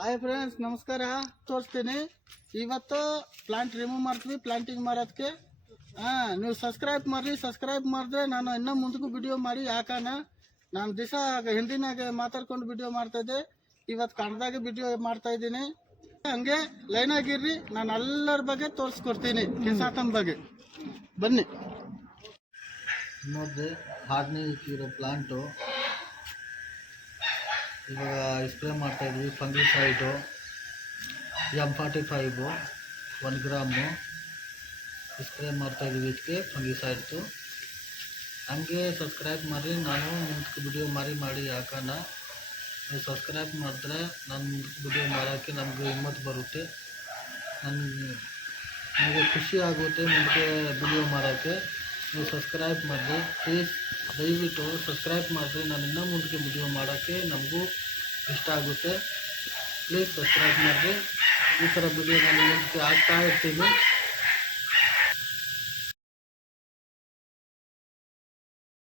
Hi friends, ನಮಸ್ಕಾರ. ತೋರಿಸ್ತೀನಿ. ಇವತ್ತು ಪ್ಲಾಂಟ್ ರಿಮೂವ್ ಮಾಡ್ತೀವಿ ಪ್ಲಾಂಟಿಂಗ್ ಮಾಡೋದಕ್ಕೆ. ನೀವು ಸಬ್ಸ್ಕ್ರೈಬ್ ಮಾಡಿದ್ರೆ ನಾನು ಇನ್ನೂ ಮುಂದಕ್ಕೂ ವಿಡಿಯೋ ಮಾಡಿ ಯಾಕನ ನಾನು ದಿವಸ ಹಿಂದಿನಾಗೆ ಮಾತಾಡ್ಕೊಂಡು ವಿಡಿಯೋ ಮಾಡ್ತಾಯಿದ್ದೆ. ಇವತ್ತು ಕನ್ನಡದಾಗೆ ವಿಡಿಯೋ ಮಾಡ್ತಾ ಇದ್ದೀನಿ. ಹಂಗೆ ಲೈನ್ ಆಗಿರ್ರಿ, ನಾನು ಎಲ್ಲರ ಬಗ್ಗೆ ತೋರಿಸ್ಕೊಡ್ತೀನಿ. ಕಿಸಾಟನ್ ಬಗ್ಗೆ ಬನ್ನಿ ನೋಡಿದ್ರೆ ಹಾರ್ಡ್ನೇ ಇರೋ ಪ್ಲಾಂಟು ಇವಾಗ ಸ್ಪ್ರೇ ಮಾಡ್ತಾಯಿದ್ವಿ. ಫಂಗಿಸೈಡು M45 1 ಗ್ರಾಮು ಸ್ಪ್ರೇ ಮಾಡ್ತಾಯಿದ್ವಿ. ಇದಕ್ಕೆ ಫಂಗಿಸೈಡ್ದು ಹಂಗೆ ಸಬ್ಸ್ಕ್ರೈಬ್ ಮಾಡಿ. ನಾನು ಮುಂದಕ್ಕೆ ವಿಡಿಯೋ ಮಾಡಿ ಯಾಕಂದ ನೀವು ಸಬ್ಸ್ಕ್ರೈಬ್ ಮಾಡಿದ್ರೆ ನಾನು ಮುಂದಕ್ಕೆ ವಿಡಿಯೋ ಮಾಡೋಕ್ಕೆ ನಮಗೆ ಹಿಮ್ಮತ್ತು ಬರುತ್ತೆ. ನನಗೆ ಖುಷಿ ಆಗುತ್ತೆ ಮುಂದಕ್ಕೆ ವಿಡಿಯೋ ಮಾಡೋಕ್ಕೆ. ನೀವು ಸಬ್ಸ್ಕ್ರೈಬ್ ಮಾಡಿರಿ ಪ್ಲೀಸ್, ದಯವಿಟ್ಟು ಸಬ್ಸ್ಕ್ರೈಬ್ ಮಾಡಿರಿ. ನಾನು ಇನ್ನೂ ಮುಂದಕ್ಕೆ ವಿಡಿಯೋ ಮಾಡೋಕ್ಕೆ ನಮಗೂ ಇಷ್ಟ ಆಗುತ್ತೆ. ಪ್ಲೀಸ್ ಸಬ್ಸ್ಕ್ರೈಬ್ ಮಾಡಿರಿ. ಈ ಥರ ವಿಡಿಯೋ ನಾನು ಮುಂದಕ್ಕೆ ಹಾಕ್ತಾ ಇರ್ತೀನಿ.